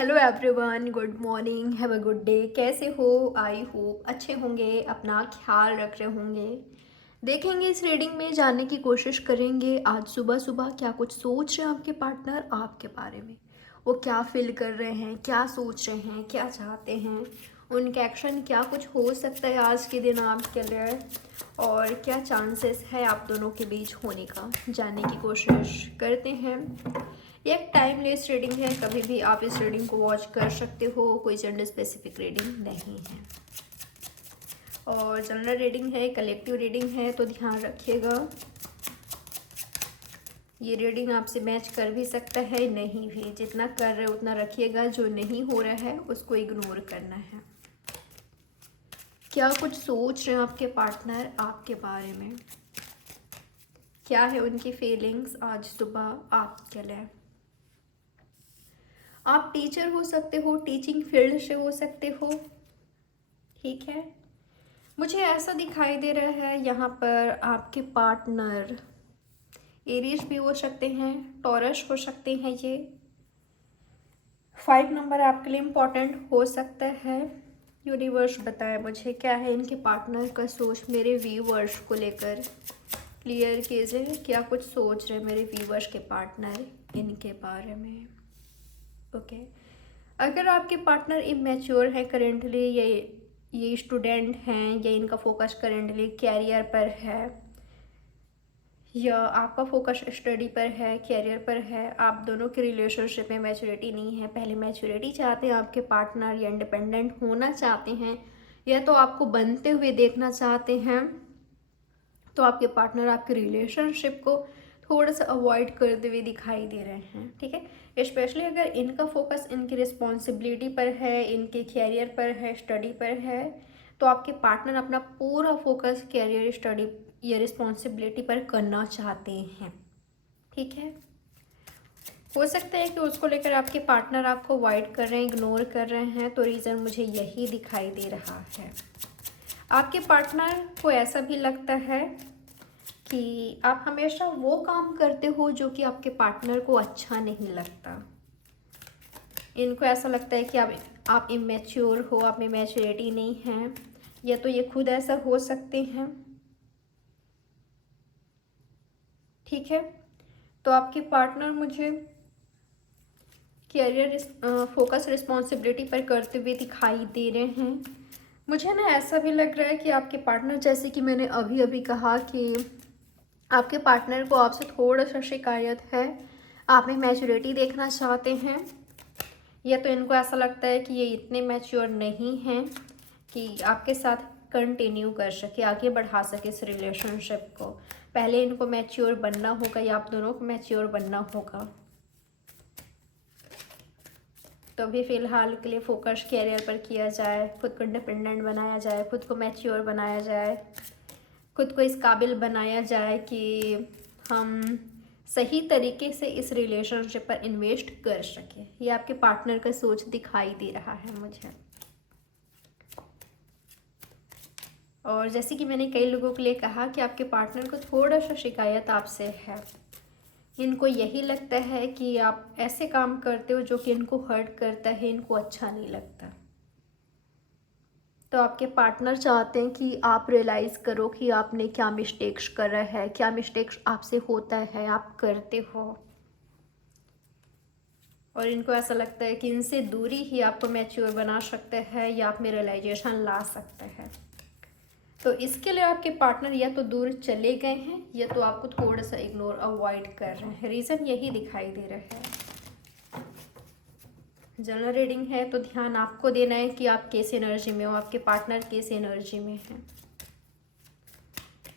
Hello everyone, good morning, have a good day. कैसे हो? I hope अच्छे होंगे, अपना ख्याल रख रहे होंगे। देखेंगे इस रीडिंग में, जानने की कोशिश करेंगे आज सुबह सुबह क्या कुछ सोच रहे हैं आपके पार्टनर आपके बारे में। वो क्या फील कर रहे हैं, क्या सोच रहे हैं, क्या चाहते हैं, उनके एक्शन क्या कुछ हो सकता है आज के दिन आपके लिए, और क्या चांसेस है आप दोनों के बीच होने का, जानने की कोशिश करते हैं। ये एक टाइमलेस रीडिंग है, कभी भी आप इस रीडिंग को वॉच कर सकते हो, कोई जेंडर स्पेसिफिक रीडिंग नहीं है। और जनरल रीडिंग है, कलेक्टिव रीडिंग है, तो ध्यान रखिएगा। ये रीडिंग आपसे मैच कर भी सकता है, नहीं भी। जितना कर रहे उतना रखिएगा, जो नहीं हो रहा है उसको इग्नोर करना है। क्या कुछ सोच रहे हैं आपके पार्टनर आपके बारे में, क्या है उनकी फीलिंग्स आज सुबह आपके लिए। आप टीचर हो सकते हो, टीचिंग फील्ड से हो सकते हो, ठीक है। मुझे ऐसा दिखाई दे रहा है यहाँ पर आपके पार्टनर एरीज भी हो सकते हैं, टॉरस हो सकते हैं। ये 5 नंबर आपके लिए इम्पोर्टेंट हो सकता है। यूनिवर्स बताए मुझे क्या है इनके पार्टनर का सोच मेरे व्यूवर्स को लेकर। क्लियर कीजिए क्या कुछ सोच रहे मेरे व्यूवर्स के पार्टनर इनके बारे में। ओके, अगर आपके पार्टनर इमेच्योर है करेंटली, ये स्टूडेंट हैं, या इनका फोकस करेंटली कैरियर पर है, या आपका फोकस स्टडी पर है, कैरियर पर है, आप दोनों के रिलेशनशिप में मैच्योरिटी नहीं है, पहले मैच्योरिटी चाहते हैं आपके पार्टनर, या इंडिपेंडेंट होना चाहते हैं, या तो आपको बनते हुए देखना चाहते हैं, तो आपके पार्टनर आपके रिलेशनशिप को थोड़ा सा अवॉइड करते हुए दिखाई दे रहे हैं, ठीक है। स्पेशली अगर इनका फोकस इनकी रिस्पॉन्सिबिलिटी पर है, इनके कैरियर पर है, स्टडी पर है, तो आपके पार्टनर अपना पूरा फोकस कैरियर, स्टडी या रिस्पॉन्सिबिलिटी पर करना चाहते हैं, ठीक है। हो सकता है कि उसको लेकर आपके पार्टनर आपको अवॉइड कर रहे हैं, इग्नोर कर रहे हैं, तो रीज़न मुझे यही दिखाई दे रहा है। आपके पार्टनर को ऐसा भी लगता है कि आप हमेशा वो काम करते हो जो कि आपके पार्टनर को अच्छा नहीं लगता। इनको ऐसा लगता है कि आप इमेच्योर हो, आप में मैच्योरिटी नहीं है, या तो ये खुद ऐसा हो सकते हैं, ठीक है। तो आपके पार्टनर मुझे कैरियर फोकस रिस्पॉन्सिबिलिटी पर करते हुए दिखाई दे रहे हैं। मुझे ना ऐसा भी लग रहा है कि आपके पार्टनर, जैसे कि मैंने अभी अभी कहा कि आपके पार्टनर को आपसे थोड़ा सा शिकायत है, आप में मैच्योरिटी देखना चाहते हैं, या तो इनको ऐसा लगता है कि ये इतने मैच्योर नहीं हैं कि आपके साथ कंटिन्यू कर सके, आगे बढ़ा सके इस रिलेशनशिप को। पहले इनको मैच्योर बनना होगा, या आप दोनों को मैच्योर बनना होगा। तो अभी फ़िलहाल के लिए फोकस कैरियर पर किया जाए, खुद को इंडिपेंडेंट बनाया जाए, खुद को मैच्योर बनाया जाए, खुद को इस काबिल बनाया जाए कि हम सही तरीके से इस रिलेशनशिप पर इन्वेस्ट कर सकें। ये आपके पार्टनर का सोच दिखाई दे रहा है मुझे। और जैसे कि मैंने कई लोगों के लिए कहा कि आपके पार्टनर को थोड़ा सा शिकायत आपसे है। इनको यही लगता है कि आप ऐसे काम करते हो जो कि इनको हर्ट करता है, इनको अच्छा नहीं लगता। तो आपके पार्टनर चाहते हैं कि आप रियलाइज़ करो कि आपने क्या मिस्टेक्स कर रहा है, क्या मिस्टेक्स आपसे होता है, आप करते हो। और इनको ऐसा लगता है कि इनसे दूरी ही आपको मैच्योर बना सकता है, या आप में रियलाइजेशन ला सकता है। तो इसके लिए आपके पार्टनर या तो दूर चले गए हैं, या तो आपको थोड़ा सा इग्नोर अवॉइड कर रहे हैं। रीज़न यही दिखाई दे रहा है। जनरल रीडिंग है तो ध्यान आपको देना है कि आप किस एनर्जी में हो, आपके पार्टनर किस एनर्जी में है,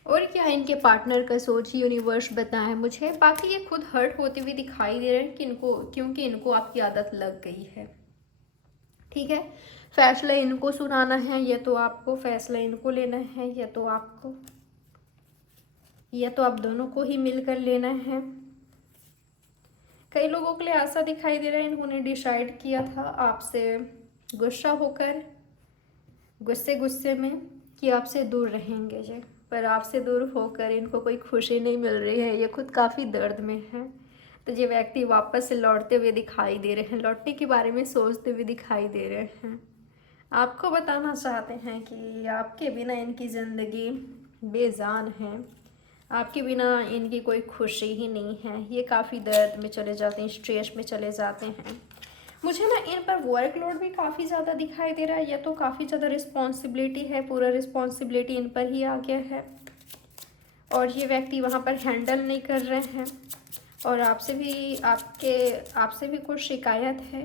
और क्या है इनके पार्टनर का सोच, यूनिवर्स बताए मुझे। बाकी ये खुद हर्ट होते हुए दिखाई दे रहे हैं कि इनको, क्योंकि इनको आपकी आदत लग गई है, ठीक है। फैसला इनको सुनाना है, या तो आपको फैसला इनको लेना है, या तो आपको, या तो आप दोनों को ही मिलकर लेना है। कई लोगों के लिए ऐसा दिखाई दे रहा है इन्होंने डिसाइड किया था आपसे गुस्सा होकर, गुस्से गुस्से में, कि आपसे दूर रहेंगे जी, पर आपसे दूर होकर इनको कोई खुशी नहीं मिल रही है, ये खुद काफ़ी दर्द में है। तो ये व्यक्ति वापस से लौटते हुए दिखाई दे रहे हैं, लौटने के बारे में सोचते हुए दिखाई दे रहे हैं। आपको बताना चाहते हैं कि आपके बिना इनकी ज़िंदगी बेजान है, आपके बिना इनकी कोई खुशी ही नहीं है। ये काफ़ी दर्द में चले जाते हैं, स्ट्रेस में चले जाते हैं। मुझे ना इन पर वर्कलोड भी काफ़ी ज़्यादा दिखाई दे रहा है, या तो काफ़ी ज़्यादा रिस्पॉन्सिबिलिटी है, पूरा रिस्पॉन्सिबिलिटी इन पर ही आ गया है और ये व्यक्ति वहाँ पर हैंडल नहीं कर रहे हैं। और आपसे भी कुछ शिकायत है,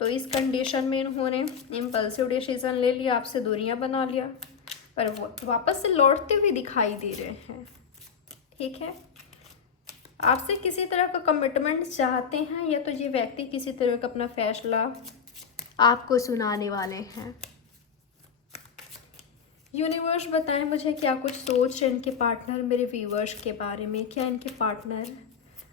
तो इस कंडीशन में इन्होंने इम्पल्सिव डिसीज़न ले लिया, आपसे दूरियां बना लिया, पर वापस से लौटते हुए दिखाई दे रहे हैं। ठीक है, आपसे किसी तरह का कमिटमेंट चाहते हैं, या तो ये व्यक्ति किसी तरह का अपना फैसला आपको सुनाने वाले हैं। यूनिवर्स बताएं मुझे क्या कुछ सोच रहे इनके पार्टनर मेरे व्यूवर्स के बारे में। क्या इनके पार्टनर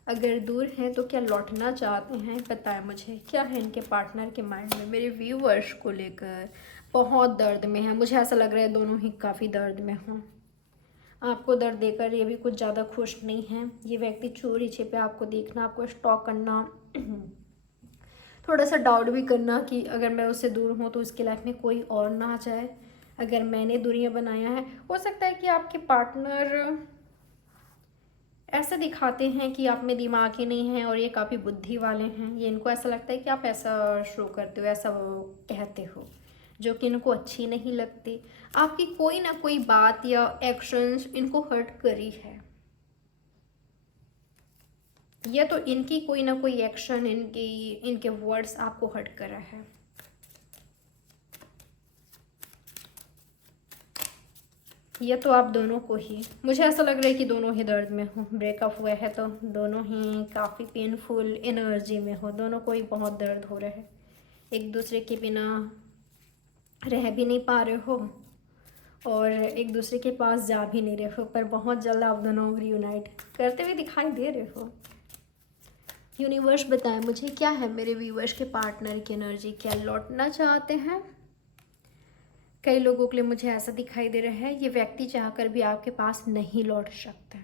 अगर दूर हैं तो क्या लौटना चाहते हैं? बताएं मुझे क्या है इनके पार्टनर के माइंड में मेरे व्यूवर्स को लेकर। बहुत दर्द में है, मुझे ऐसा लग रहा है दोनों ही काफ़ी दर्द में हों। आपको दर्द देकर ये भी कुछ ज़्यादा खुश नहीं है। ये व्यक्ति चोरी छिपे आपको देखना, आपको स्टॉक करना, थोड़ा सा डाउट भी करना कि अगर मैं उससे दूर हूँ तो उसकी लाइफ में कोई और ना आ जाए। अगर मैंने दूरियां बनाया है, हो सकता है कि आपके पार्टनर ऐसे दिखाते हैं कि आप में दिमाग ही नहीं है और ये काफ़ी बुद्धि वाले हैं। ये इनको ऐसा लगता है कि आप ऐसा शो करते हो, ऐसा वो कहते हो, जो कि इनको अच्छी नहीं लगती। आपकी कोई ना कोई बात या एक्शंस इनको हर्ट करी है, या तो इनकी कोई ना कोई एक्शन, इनके वर्ड्स आपको हर्ट करा है। या तो आप दोनों को ही, मुझे ऐसा लग रहा है कि दोनों ही दर्द में हो। ब्रेकअप हुआ है तो दोनों ही काफ़ी पेनफुल एनर्जी में हो, दोनों को ही बहुत दर्द हो रहा है, एक दूसरे के बिना रह भी नहीं पा रहे हो और एक दूसरे के पास जा भी नहीं रहे हो, पर बहुत जल्द आप दोनों रियूनाइट करते हुए दिखाई दे रहे हो। यूनिवर्स बताएं मुझे क्या है मेरे व्यूवर्स के पार्टनर की एनर्जी। क्या लौटना चाहते हैं? कई लोगों के लिए मुझे ऐसा दिखाई दे रहा है ये व्यक्ति चाहकर भी आपके पास नहीं लौट सकता।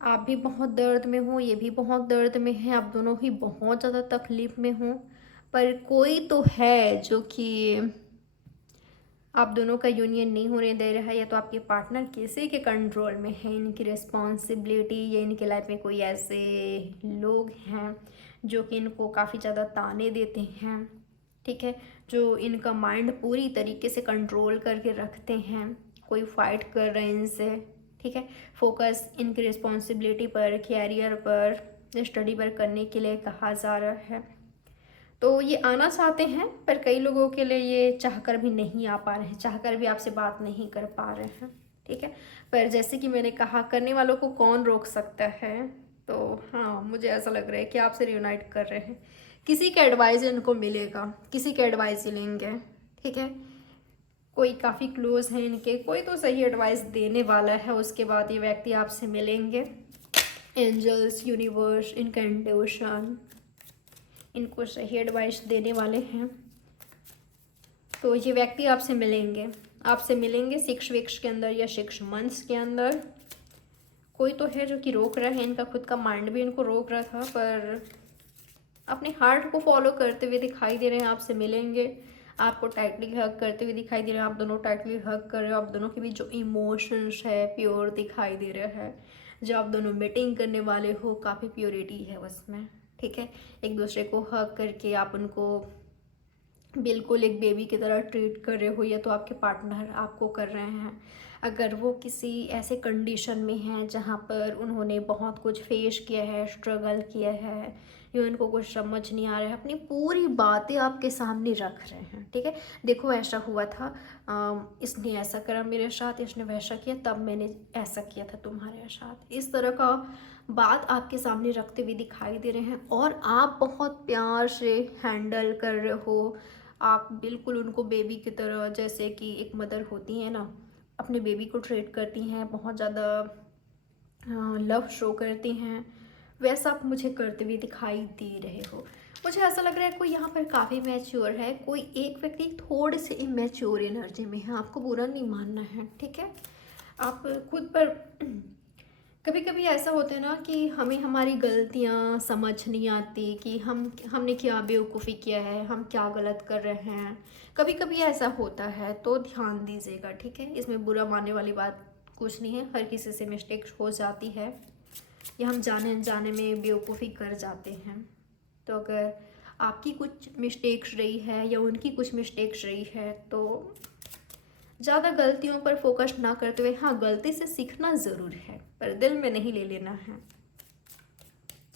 आप भी बहुत दर्द में हो, ये भी बहुत दर्द में है, आप दोनों ही बहुत ज़्यादा तकलीफ़ में हो, पर कोई तो है जो कि आप दोनों का यूनियन नहीं होने दे रहा है। या तो आपके पार्टनर किसी के कंट्रोल में है, इनकी रिस्पॉन्सिबिलिटी, या इनके लाइफ में कोई ऐसे लोग हैं जो कि इनको काफ़ी ज़्यादा ताने देते हैं। ठीक है, जो इनका माइंड पूरी तरीके से कंट्रोल करके रखते हैं। कोई फाइट कर रहे हैं इनसे। ठीक है, फोकस इनकी रिस्पॉन्सिबिलिटी पर, कैरियर पर, स्टडी पर करने के लिए कहा जा रहा है। तो ये आना चाहते हैं, पर कई लोगों के लिए ये चाहकर भी नहीं आ पा रहे हैं, चाहकर भी आपसे बात नहीं कर पा रहे हैं। ठीक है, पर जैसे कि मैंने कहा, करने वालों को कौन रोक सकता है। तो हाँ, मुझे ऐसा लग रहा है कि आपसे रियूनाइट कर रहे हैं। किसी का एडवाइस इनको मिलेगा, किसी का एडवाइस ही लेंगे। ठीक है, कोई काफ़ी क्लोज है इनके, कोई तो सही एडवाइस देने वाला है। उसके बाद ये व्यक्ति आपसे मिलेंगे। एंजल्स, यूनिवर्स, इनका इंट्यूशन इनको सही एडवाइस देने वाले हैं। तो ये व्यक्ति आपसे मिलेंगे 6 वीक्स के अंदर या 6 मंथ्स के अंदर। कोई तो है जो कि रोक रहा है, इनका खुद का माइंड भी इनको रोक रहा था, पर अपने हार्ट को फॉलो करते हुए दिखाई दे रहे हैं। आपसे मिलेंगे, आपको टाइटली हग करते हुए दिखाई दे रहे हैं। आप दोनों टाइटली हग कर रहे हो, आप दोनों के बीच जो इमोशंस है प्योर दिखाई दे रहा है। जो आप दोनों मीटिंग करने वाले हो, काफ़ी प्योरिटी है उसमें। ठीक है, एक दूसरे को हग करके आप उनको बिल्कुल एक बेबी की तरह ट्रीट कर रहे हो, या तो आपके पार्टनर आपको कर रहे हैं। अगर वो किसी ऐसे कंडीशन में हैं जहाँ पर उन्होंने बहुत कुछ फेस किया है, स्ट्रगल किया है, या उनको कुछ समझ नहीं आ रहा है, अपनी पूरी बातें आपके सामने रख रहे हैं। ठीक है, देखो ऐसा हुआ था, इसने ऐसा करा मेरे साथ, इसने वैसा किया, तब मैंने ऐसा किया था तुम्हारे साथ। इस तरह का बात आपके सामने रखते हुए दिखाई दे रहे हैं, और आप बहुत प्यार से हैंडल कर रहे हो। आप बिल्कुल उनको बेबी की तरह, जैसे कि एक मदर होती है ना, अपने बेबी को ट्रीट करती हैं, बहुत ज़्यादा लव शो करती हैं, वैसा आप मुझे करते हुए दिखाई दे रहे हो। मुझे ऐसा लग रहा है कोई यहाँ पर काफ़ी मैच्योर है, कोई एक व्यक्ति थोड़े से इमेच्योर एनर्जी में है। आपको बुरा नहीं मानना है, ठीक है। आप खुद पर कभी कभी ऐसा होता है ना कि हमें हमारी गलतियाँ समझ नहीं आती कि हमने क्या बेवकूफ़ी किया है, हम क्या गलत कर रहे हैं। कभी कभी ऐसा होता है तो ध्यान दीजिएगा, ठीक है। इसमें बुरा मानने वाली बात कुछ नहीं है, हर किसी से मिस्टेक हो जाती है या हम जाने अनजाने में बेवकूफ़ी कर जाते हैं। तो अगर आपकी कुछ मिस्टेक्स रही है या उनकी कुछ मिस्टेक्स रही है तो ज़्यादा गलतियों पर फोकस ना करते हुए, हाँ गलती से सीखना ज़रूर है पर दिल में नहीं ले लेना है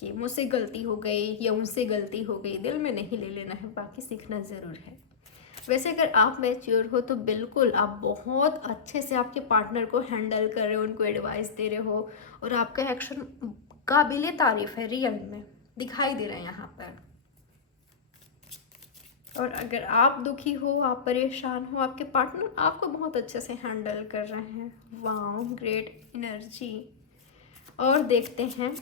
कि मुझसे गलती हो गई या उनसे गलती हो गई, दिल में नहीं ले लेना है, बाकी सीखना ज़रूर है। वैसे अगर आप मैच्योर हो तो बिल्कुल आप बहुत अच्छे से आपके पार्टनर को हैंडल कर रहे हो, उनको एडवाइस दे रहे हो और आपका एक्शन काबिले तारीफ़ है, रियल में दिखाई दे रहा है यहाँ पर। और अगर आप दुखी हो, आप परेशान हो, आपके पार्टनर आपको बहुत अच्छे से हैंडल कर रहे हैं। Wow, great energy. और देखते हैं,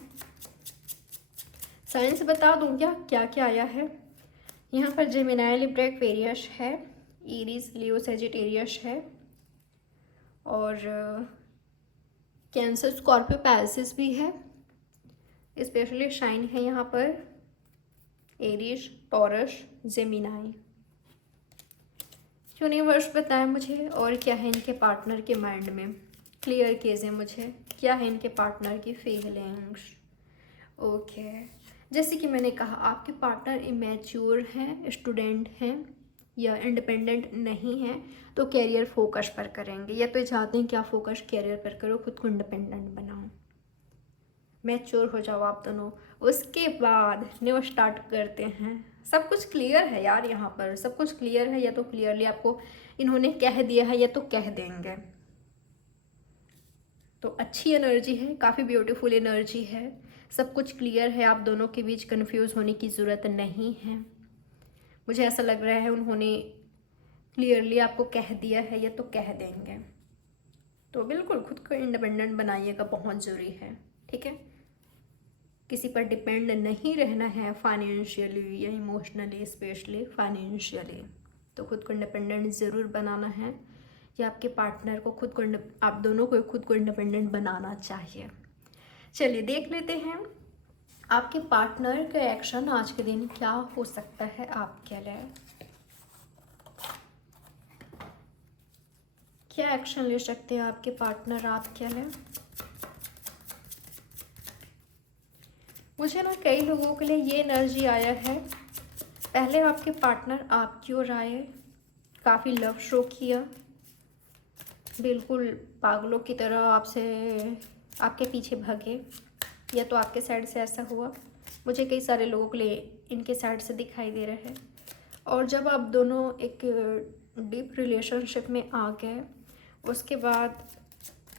साइंस बता दूँ क्या क्या क्या आया है। यहाँ पर जेमिनाई, लिब्रा, एक्वेरियस है, एरीज, लियो, सेजिटेरियस है और कैंसर, स्कॉर्पियो, पैल्सिस भी है। स्पेशली शाइन है यहाँ पर एरीज, टॉरस, जेमिनाई। यूनिवर्स बताए मुझे और क्या है इनके पार्टनर के माइंड में, क्लियर कीजिए मुझे क्या है इनके पार्टनर की फीलिंग्स। ओके, जैसे कि मैंने कहा आपके पार्टनर इमेच्योर हैं, स्टूडेंट हैं या इंडिपेंडेंट नहीं हैं, तो कैरियर फोकस पर करेंगे या तो चाहते हैं कि आप फोकस कैरियर पर करो, खुद को इंडिपेंडेंट बनाओ, मैच्योर हो जाओ आप दोनों। उसके बाद न्यू स्टार्ट करते हैं। सब कुछ क्लियर है यार, यहाँ पर सब कुछ क्लियर है, या तो क्लियरली आपको इन्होंने कह दिया है या तो कह देंगे। तो अच्छी एनर्जी है, काफ़ी ब्यूटीफुल एनर्जी है, सब कुछ क्लियर है, आप दोनों के बीच कंफ्यूज होने की ज़रूरत नहीं है। मुझे ऐसा लग रहा है उन्होंने क्लियरली आपको कह दिया है या तो कह देंगे। तो बिल्कुल खुद को इंडिपेंडेंट बनाइएगा, बहुत ज़रूरी है, ठीक है। किसी पर डिपेंड नहीं रहना है फाइनेंशियली या इमोशनली, स्पेशली फाइनेंशियली। तो खुद को इंडिपेंडेंट ज़रूर बनाना है या आपके पार्टनर को खुद को, आप दोनों को खुद को इंडिपेंडेंट बनाना चाहिए। चलिए देख लेते हैं आपके पार्टनर का एक्शन आज के दिन क्या हो सकता है आपके लिए। क्या एक्शन ले सकते हैं आपके पार्टनर आपके लिए। मुझे ना कई लोगों के लिए ये एनर्जी आया है, पहले आपके पार्टनर आपकी ओर आए, काफ़ी लव शो किया, बिल्कुल पागलों की तरह आपसे, आपके पीछे भागे, या तो आपके साइड से ऐसा हुआ। मुझे कई सारे लोगों के लिए इनके साइड से दिखाई दे रहा है। और जब आप दोनों एक डीप रिलेशनशिप में आ गए, उसके बाद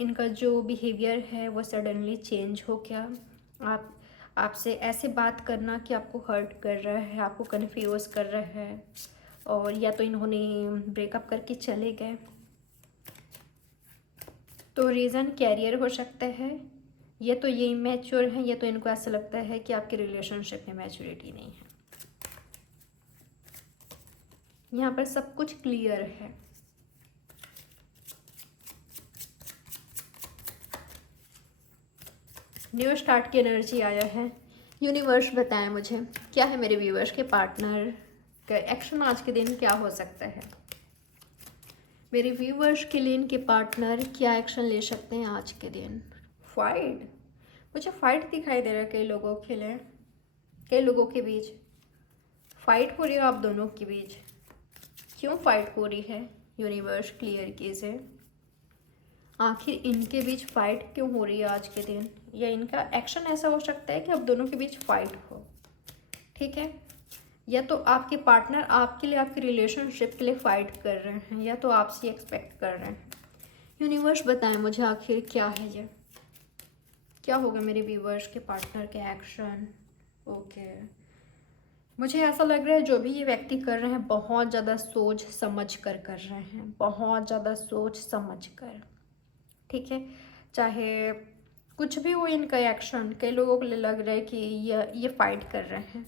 इनका जो बिहेवियर है वो सडनली चेंज हो गया। आपसे ऐसे बात करना कि आपको हर्ट कर रहा है, आपको कन्फ्यूज़ कर रहा है, और या तो इन्होंने ब्रेकअप करके चले गए। तो रीज़न कैरियर हो सकता है, या तो ये इमेच्योर है, या तो इनको ऐसा लगता है कि आपके रिलेशनशिप में मैच्योरिटी नहीं है। यहाँ पर सब कुछ क्लियर है। न्यू स्टार्ट की एनर्जी आया है। यूनिवर्स बताएं मुझे क्या है मेरे व्यूअर्स के पार्टनर का एक्शन आज के दिन क्या हो सकता है। मेरे व्यूअर्स के लिए इनके पार्टनर क्या एक्शन ले सकते हैं आज के दिन। फाइट, मुझे फाइट दिखाई दे रहा है कई लोगों के लिए, कई लोगों के बीच फाइट हो रही है आप दोनों के बीच। क्यों फाइट हो रही है, यूनिवर्स क्लियर कीजिए। आखिर इनके बीच फाइट क्यों हो रही है आज के दिन, या इनका एक्शन ऐसा हो सकता है कि आप दोनों के बीच फाइट हो, ठीक है। या तो आपके पार्टनर आपके लिए, आपके रिलेशनशिप के लिए फाइट कर रहे हैं, या तो आपसे एक्सपेक्ट कर रहे हैं। यूनिवर्स बताएं मुझे आखिर क्या है ये, क्या होगा मेरे व्यूवर्स के पार्टनर के एक्शन। ओके, मुझे ऐसा लग रहा है जो भी ये व्यक्ति कर रहे हैं बहुत ज़्यादा सोच समझ कर रहे हैं, बहुत ज़्यादा सोच समझ कर, ठीक है। चाहे कुछ भी हो इनका एक्शन, कई लोगों को लग रहा है कि ये फाइट कर रहे हैं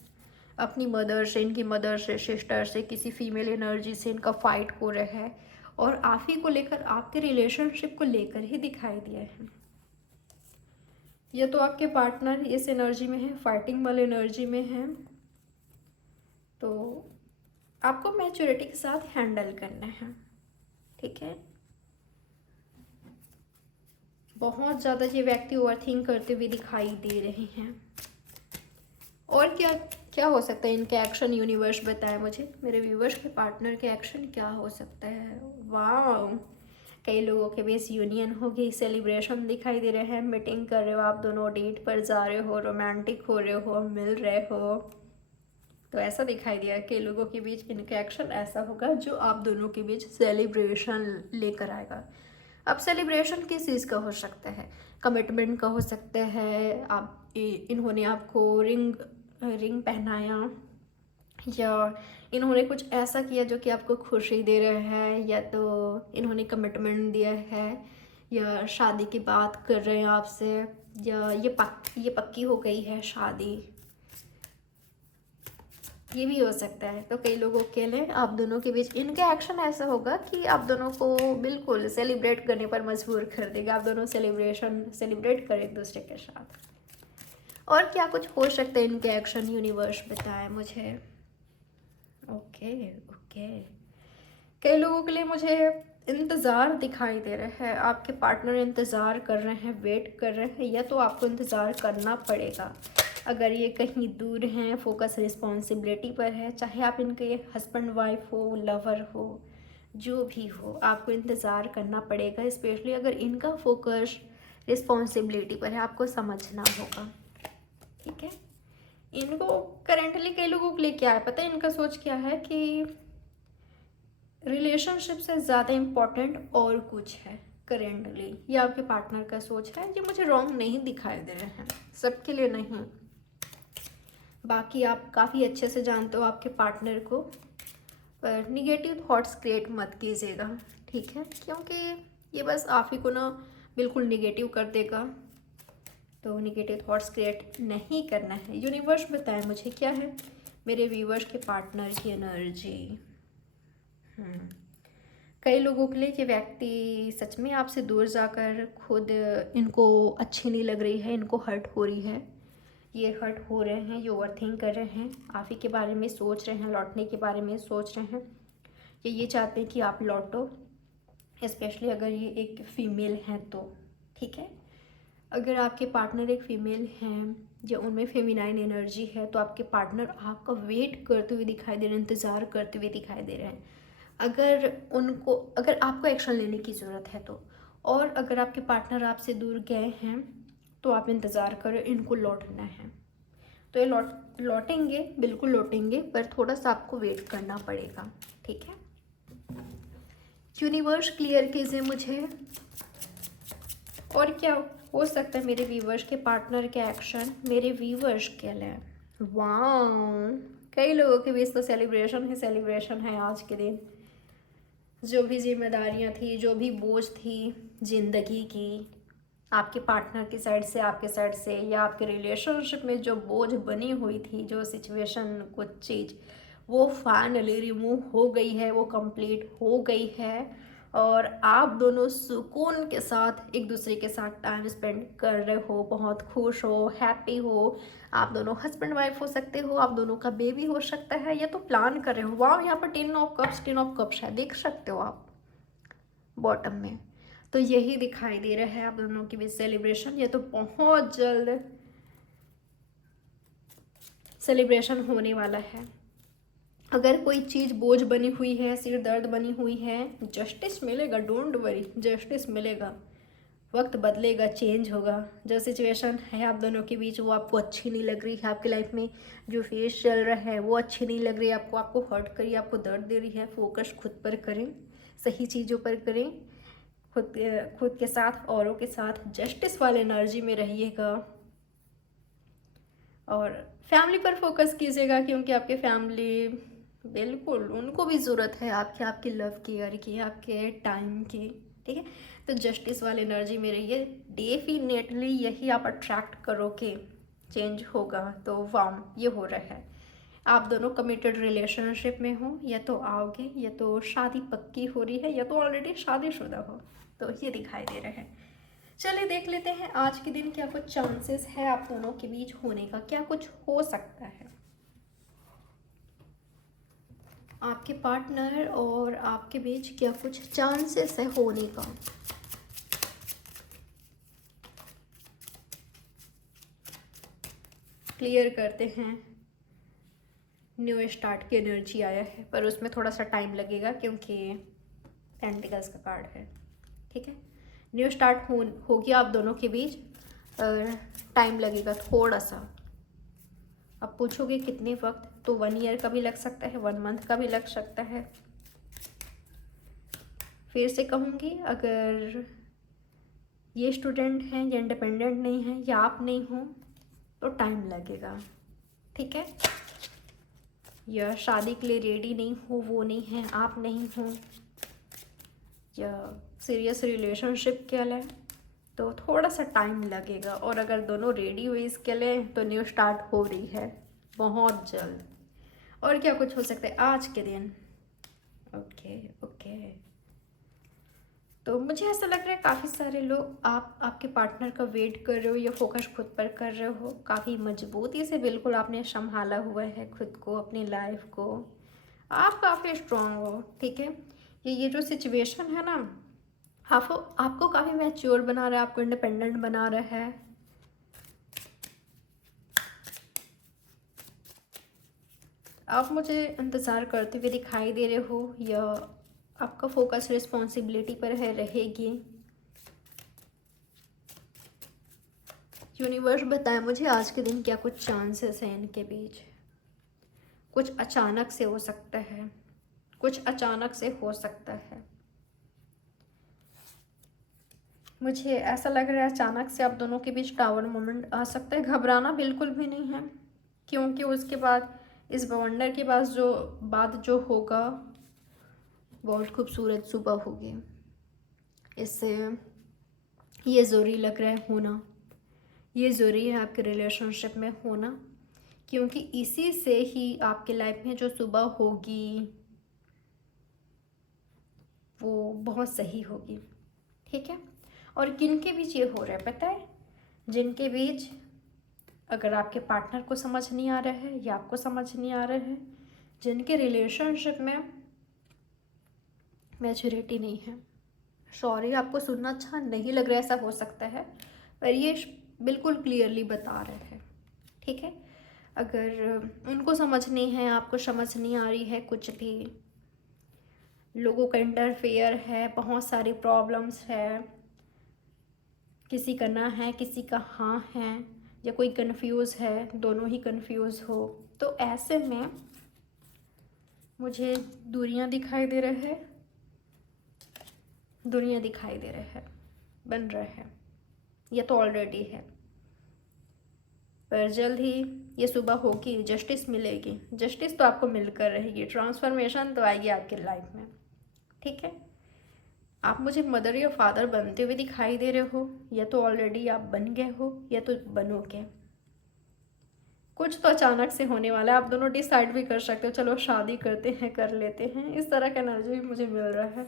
अपनी मदर से, इनकी मदर से, सिस्टर से, किसी फीमेल एनर्जी से इनका फाइट हो रहा है, और आप ही को लेकर, आपके रिलेशनशिप को लेकर ही दिखाई दिया है। या तो आपके पार्टनर इस एनर्जी में है, फाइटिंग वाली एनर्जी में है, तो आपको मैच्योरिटी के साथ हैंडल करना है, ठीक है। बहुत ज़्यादा ये व्यक्ति ओवरथिंक करते हुए दिखाई दे रहे हैं। और क्या क्या हो सकता है इनके एक्शन, यूनिवर्स बताए मुझे, मेरे व्यूवर्स के पार्टनर के एक्शन क्या हो सकता है। वाह, कई लोगों के बीच यूनियन होगी, सेलिब्रेशन दिखाई दे रहे हैं, मीटिंग कर रहे हो आप दोनों, डेट पर जा रहे हो, रोमांटिक हो रहे हो, मिल रहे हो, तो ऐसा दिखाई दिया कई लोगों के बीच इनका एक्शन ऐसा होगा जो आप दोनों के बीच सेलिब्रेशन लेकर आएगा। अब सेलिब्रेशन किस चीज़ का हो सकता है, कमिटमेंट का हो सकता है, आप इन्होंने आपको रिंग पहनाया, या इन्होंने कुछ ऐसा किया जो कि आपको खुशी दे रहा है, या तो इन्होंने कमिटमेंट दिया है, या शादी की बात कर रहे हैं आपसे, या ये पक्की हो गई है शादी, ये भी हो सकता है। तो कई लोगों के लिए आप दोनों के बीच इनका एक्शन ऐसा होगा कि आप दोनों को बिल्कुल सेलिब्रेट करने पर मजबूर कर देगा, आप दोनों सेलिब्रेट करें एक दूसरे के साथ। और क्या कुछ हो सकता है इनके एक्शन, यूनिवर्स बताए मुझे। ओके ओके, कई लोगों के लिए मुझे इंतज़ार दिखाई दे रहा है, आपके पार्टनर इंतज़ार कर रहे हैं, वेट कर रहे हैं, या तो आपको इंतज़ार करना पड़ेगा। अगर ये कहीं दूर हैं, फोकस रिस्पॉन्सिबिलिटी पर है, चाहे आप इनके हस्बैंड वाइफ हो, लवर हो, जो भी हो, आपको इंतज़ार करना पड़ेगा। स्पेशली अगर इनका फोकस रिस्पॉन्सिबिलिटी पर है, आपको समझना होगा, ठीक है। इनको करेंटली कई लोगों के लिए क्या है पता है, इनका सोच क्या है कि रिलेशनशिप से ज़्यादा इम्पोर्टेंट और कुछ है करेंटली, ये आपके पार्टनर का सोच है। ये मुझे रॉन्ग नहीं दिखाई दे रहे हैं, सबके लिए नहीं, बाकी आप काफ़ी अच्छे से जानते हो आपके पार्टनर को, पर निगेटिव थॉट्स क्रिएट मत कीजिएगा, ठीक है, क्योंकि ये बस आप ही को ना बिल्कुल निगेटिव कर देगा। तो निगेटिव थॉट्स क्रिएट नहीं करना है। यूनिवर्स बताए मुझे क्या है मेरे व्यूवर्स के पार्टनर की एनर्जी। कई लोगों के लिए ये व्यक्ति सच में आपसे दूर जाकर खुद इनको अच्छी नहीं लग रही है, इनको हर्ट हो रही है, ये हर्ट हो रहे हैं, ये ओवरथिंक कर रहे हैं, आप ही के बारे में सोच रहे हैं, लौटने के बारे में सोच रहे हैं, ये चाहते हैं कि आप लौटो, स्पेशली अगर ये एक फ़ीमेल हैं तो, ठीक है। अगर आपके पार्टनर एक फ़ीमेल हैं या उनमें फेमिनाइन एनर्जी है, तो आपके पार्टनर आपका वेट करते हुए दिखाई दे रहे हैं, इंतज़ार करते हुए दिखाई दे रहे हैं। अगर आपको एक्शन लेने की ज़रूरत है तो, और अगर आपके पार्टनर आपसे दूर गए हैं तो आप इंतज़ार करो, इनको लौटना है तो ये लौटेंगे, बिल्कुल लौटेंगे, पर थोड़ा सा आपको वेट करना पड़ेगा, ठीक है। यूनिवर्स क्लियर कीजिए मुझे, और क्या हो सकता है मेरे व्यूवर्स के पार्टनर के एक्शन मेरे व्यूवर्स के लिए। वाह, कई लोगों के बीच तो सेलिब्रेशन ही सेलिब्रेशन है आज के दिन। जो भी जिम्मेदारियां थी, जो भी बोझ थी ज़िंदगी की, आपके पार्टनर की साइड से, आपके साइड से, या आपके रिलेशनशिप में जो बोझ बनी हुई थी, जो सिचुएशन, कुछ चीज़, वो फाइनली रिमूव हो गई है, वो कंप्लीट हो गई है, और आप दोनों सुकून के साथ एक दूसरे के साथ टाइम स्पेंड कर रहे हो, बहुत खुश हो, हैप्पी हो। आप दोनों हस्बैंड वाइफ हो सकते हो, आप दोनों का बेबी हो सकता है, या तो प्लान कर रहे हो। वाह, यहाँ पर 10 ऑफ कप्स है, देख सकते हो आप बॉटम में। तो यही दिखाई दे रहा है आप दोनों के बीच सेलिब्रेशन, ये तो बहुत जल्द सेलिब्रेशन होने वाला है। अगर कोई चीज़ बोझ बनी हुई है, सिर दर्द बनी हुई है, जस्टिस मिलेगा, डोंट वरी, जस्टिस मिलेगा। वक्त बदलेगा, चेंज होगा। जो सिचुएशन है आप दोनों के बीच वो आपको अच्छी नहीं लग रही है, आपकी लाइफ में जो फेस चल रहा है वो अच्छी नहीं लग रही है आपको हर्ट करिए, आपको दर्द दे रही है, फोकस खुद पर करें, सही चीज़ों पर करें, खुद के साथ, औरों के साथ जस्टिस वाले एनर्जी में रहिएगा, और फैमिली पर फोकस कीजिएगा, क्योंकि आपके फैमिली बिल्कुल उनको भी ज़रूरत है आपकी लव केयर की, आपके टाइम की, ठीक है। तो जस्टिस वाली एनर्जी में रहिए, डेफिनेटली यही आप अट्रैक्ट करोगे, चेंज होगा। तो वाम ये हो रहा है, आप दोनों कमिटेड रिलेशनशिप में हो, या तो आओगे, या तो शादी पक्की हो रही है, या तो ऑलरेडी शादीशुदा हो, तो ये दिखाई दे रहा है। चलिए देख लेते हैं आज के दिन क्या कुछ चांसेस है आप दोनों के बीच होने का, क्या कुछ हो सकता है आपके पार्टनर और आपके बीच, क्या कुछ चांसेस है होने का। क्लियर करते हैं। न्यू स्टार्ट की एनर्जी आया है, पर उसमें थोड़ा सा टाइम लगेगा क्योंकि पेंटिकल्स का कार्ड है। ठीक है, न्यू स्टार्ट होगी आप दोनों के बीच, पर टाइम लगेगा थोड़ा सा। अब पूछोगे कितने वक्त, तो 1 ईयर का भी लग सकता है, 1 मंथ का भी लग सकता है। फिर से कहूँगी, अगर ये स्टूडेंट हैं या इंडिपेंडेंट नहीं हैं या आप नहीं हो तो टाइम लगेगा। ठीक है, या शादी के लिए रेडी नहीं हो, वो नहीं है, आप नहीं हो, या सीरियस रिलेशनशिप के लिए, तो थोड़ा सा टाइम लगेगा। और अगर दोनों रेडी हुई इसके लिए तो न्यू स्टार्ट हो रही है बहुत जल्द। और क्या कुछ हो सकता है आज के दिन। ओके ओके, तो मुझे ऐसा लग रहा है काफ़ी सारे लोग आपके पार्टनर का वेट कर रहे हो या फोकस खुद पर कर रहे हो। काफ़ी मजबूती से बिल्कुल आपने संभाला हुआ है खुद को, अपनी लाइफ को। आप काफ़ी स्ट्रांग हो। ठीक है, ये जो सिचुएशन है ना, आपको काफ़ी मैच्योर बना रहा है, आपको इंडिपेंडेंट बना रहा है। आप मुझे इंतज़ार करते हुए दिखाई दे रहे हो, या आपका फोकस रिस्पॉन्सिबिलिटी पर है, रहेगी। यूनिवर्स बताए मुझे आज के दिन क्या कुछ चांसेस हैं इनके बीच। कुछ अचानक से हो सकता है, कुछ अचानक से हो सकता है। मुझे ऐसा लग रहा है अचानक से आप दोनों के बीच टावर मोमेंट आ सकता है। घबराना बिल्कुल भी नहीं है, क्योंकि उसके बाद इस बवंडर के बाद जो होगा बहुत खूबसूरत सुबह होगी। इससे ये ज़रूरी लग रहा है होना, ये ज़रूरी है आपके रिलेशनशिप में होना, क्योंकि इसी से ही आपके लाइफ में जो सुबह होगी वो बहुत सही होगी। ठीक है, और किन के बीच ये हो रहा है पता है, जिनके बीच अगर आपके पार्टनर को समझ नहीं आ रहा है या आपको समझ नहीं आ रहा है, जिनके रिलेशनशिप में मैच्योरिटी नहीं है। सॉरी, आपको सुनना अच्छा नहीं लग रहा है, ऐसा हो सकता है, पर ये बिल्कुल क्लियरली बता रहे हैं। ठीक है, अगर उनको समझ नहीं है, आपको समझ नहीं आ रही है, कुछ भी लोगों का इंटरफेयर है, बहुत सारी प्रॉब्लम्स है, किसी का ना है किसी का हाँ है, या कोई कंफ्यूज है, दोनों ही कंफ्यूज हो, तो ऐसे में मुझे दूरियां दिखाई दे रहे हैं, दुनिया दिखाई दे रहे हैं, बन रहे हैं, ये तो ऑलरेडी है, पर जल्द ही ये सुबह होगी, जस्टिस मिलेगी। जस्टिस तो आपको मिलकर रहेगी, ट्रांसफॉर्मेशन तो आएगी आपके लाइफ में। ठीक है, आप मुझे मदर या फादर बनते हुए दिखाई दे रहे हो, या तो ऑलरेडी आप बन गए हो या तो बनोगे। कुछ तो अचानक से होने वाला है, आप दोनों डिसाइड भी कर सकते हो, चलो शादी करते हैं, कर लेते हैं, इस तरह का एनर्जी भी मुझे मिल रहा है।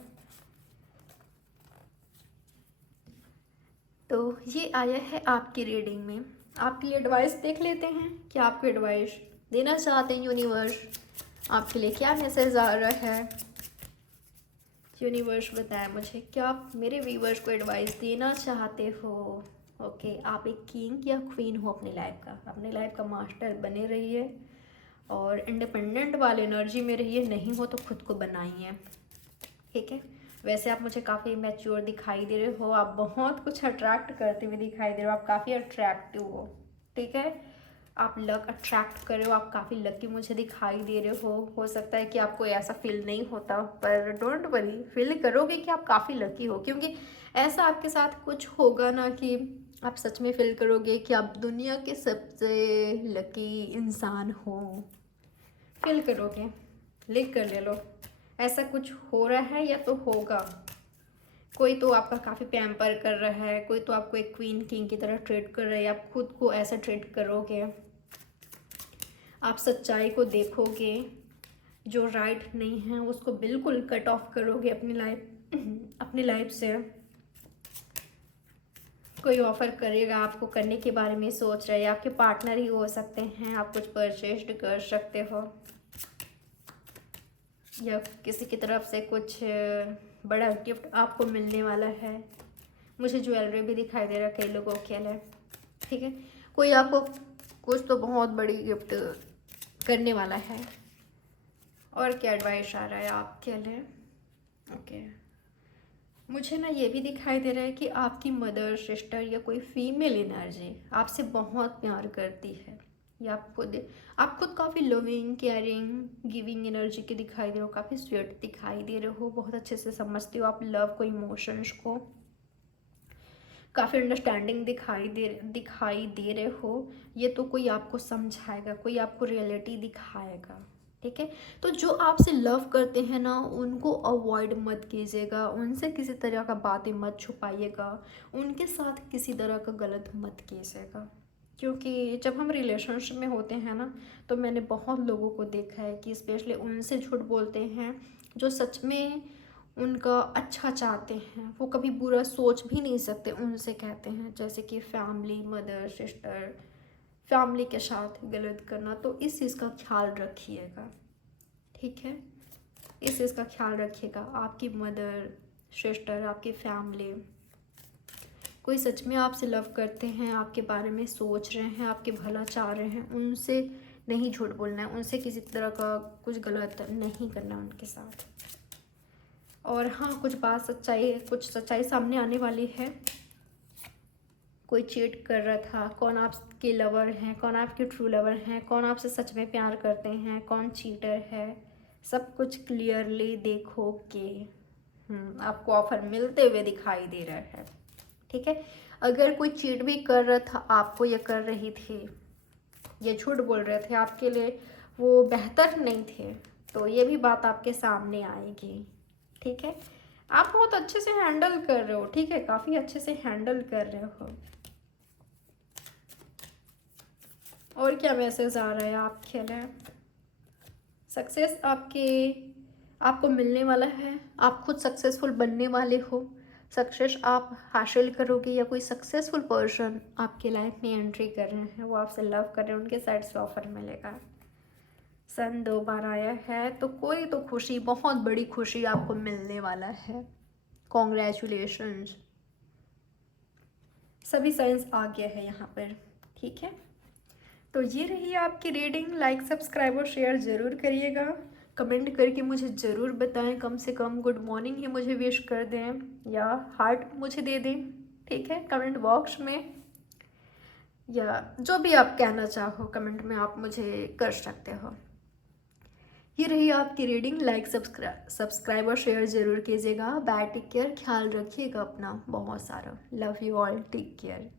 तो ये आया है आपकी रीडिंग में। आपकी एडवाइस देख लेते हैं, क्या आपको एडवाइस देना चाहते हैं यूनिवर्स, आपके लिए क्या मैसेज आ रहा है। यूनिवर्स बताया मुझे, क्या आप मेरे व्यूवर्स को एडवाइस देना चाहते हो। ओके, आप एक किंग या क्वीन हो अपनी लाइफ का, अपनी लाइफ का मास्टर बने रहिए, और इंडिपेंडेंट वाले एनर्जी में रहिए, नहीं हो तो खुद को बनाइए। ठीक है, वैसे आप मुझे काफ़ी मैच्योर दिखाई दे रहे हो, आप बहुत कुछ अट्रैक्ट करते हुए दिखाई दे रहे हो, आप काफ़ी अट्रैक्टिव हो। ठीक है, आप लक अट्रैक्ट कर रहे हो, आप काफ़ी लकी मुझे दिखाई दे रहे हो सकता है कि आपको ऐसा फील नहीं होता, पर डोंट वरी, फील करोगे कि आप काफ़ी लकी हो, क्योंकि ऐसा आपके साथ कुछ होगा ना कि आप सच में फील करोगे कि आप दुनिया के सबसे लकी इंसान हो। फील करोगे, लिख कर ले लो, ऐसा कुछ हो रहा है या तो होगा। कोई तो आपका काफ़ी पैम्पर कर रहा है, कोई तो आपको एक क्वीन किंग की तरह ट्रीट कर रहा है, आप खुद को ऐसा ट्रीट करोगे। आप सच्चाई को देखोगे, जो राइट नहीं है उसको बिल्कुल कट ऑफ करोगे अपनी लाइफ से। कोई ऑफर करेगा आपको, करने के बारे में सोच रहे हैं, आपके पार्टनर ही हो सकते हैं, आप कुछ परचेज कर सकते हो, या किसी की तरफ से कुछ बड़ा गिफ्ट आपको मिलने वाला है। मुझे ज्वेलरी भी दिखाई दे रहा है कई लोगों के लिए, ठीक है। कोई आपको कुछ तो बहुत बड़ी गिफ्ट करने वाला है। और क्या एडवाइस आ रहा है आपके लिए? ओके, मुझे ना ये भी दिखाई दे रहा है कि आपकी मदर, सिस्टर या कोई फीमेल एनर्जी आपसे बहुत प्यार करती है, या आप खुद काफ़ी लविंग, केयरिंग, गिविंग एनर्जी के दिखाई दे रहे हो, काफ़ी स्वीट दिखाई दे रहे हो, बहुत अच्छे से समझते हो आप लव को, इमोशंस को, काफ़ी अंडरस्टैंडिंग दिखाई दे रहे हो। ये तो कोई आपको समझाएगा, कोई आपको रियलिटी दिखाएगा, ठीक है। तो जो आपसे लव करते हैं ना, उनको अवॉइड मत कीजिएगा, उनसे किसी तरह का बातें मत छुपाइएगा, उनके साथ किसी तरह का गलत मत कीजिएगा। क्योंकि जब हम रिलेशनशिप में होते हैं ना, तो मैंने बहुत लोगों को देखा है कि स्पेशली उनसे झूठ बोलते हैं जो सच में उनका अच्छा चाहते हैं, वो कभी बुरा सोच भी नहीं सकते, उनसे कहते हैं। जैसे कि फैमिली, मदर, सिस्टर, फैमिली के साथ गलत करना। तो इस चीज़ का ख्याल रखिएगा, ठीक है। इस चीज़ का ख्याल रखिएगा। आपकी मदर, सिस्टर, आपकी फैमिली, कोई सच में आपसे लव करते हैं, आपके बारे में सोच रहे हैं, आपके भला चाह रहे हैं, उनसे नहीं झूठ बोलना है, उनसे किसी तरह का कुछ गलत नहीं करना उनके साथ। और हाँ, कुछ सच्चाई सामने आने वाली है। कोई चीट कर रहा था, कौन आपके लवर हैं, कौन आपके ट्रू लवर हैं, कौन आपसे सच में प्यार करते हैं, कौन चीटर है, सब कुछ क्लियरली देखोगे। आपको ऑफर मिलते हुए दिखाई दे रहा है, ठीक है। अगर कोई चीट भी कर रहा था आपको, या कर रही थी, ये झूठ बोल रहे थे आपके लिए, वो बेहतर नहीं थे, तो ये भी बात आपके सामने आएगी, ठीक है। आप बहुत अच्छे से हैंडल कर रहे हो, ठीक है, काफ़ी अच्छे से हैंडल कर रहे हो। और क्या मैसेज आ रहा है आपके लिए? सक्सेस आपको मिलने वाला है, आप खुद सक्सेसफुल बनने वाले हो, सक्सेस आप हासिल करोगे, या कोई सक्सेसफुल पर्सन आपके लाइफ में एंट्री कर रहे हैं, वो आपसे लव कर रहे हैं, उनके साइड से ऑफर मिलेगा। सन 2 बार आया है, तो कोई तो खुशी, बहुत बड़ी खुशी आपको मिलने वाला है। कॉन्ग्रेचुलेशंस, सभी साइंस आ गया है यहाँ पर, ठीक है। तो ये रही आपकी रीडिंग। लाइक, सब्सक्राइब और शेयर ज़रूर करिएगा। कमेंट करके मुझे ज़रूर बताएं, कम से कम गुड मॉर्निंग ही मुझे विश कर दें, या हार्ट मुझे दे दें, ठीक है, कमेंट बॉक्स में, या जो भी आप कहना चाहो कमेंट में आप मुझे कर सकते हो। ये रही आपकी रीडिंग। लाइक, सब्सक्राइब और शेयर ज़रूर कीजिएगा। बाय, टेक केयर, ख्याल रखिएगा अपना बहुत सारा। Love you all, take care.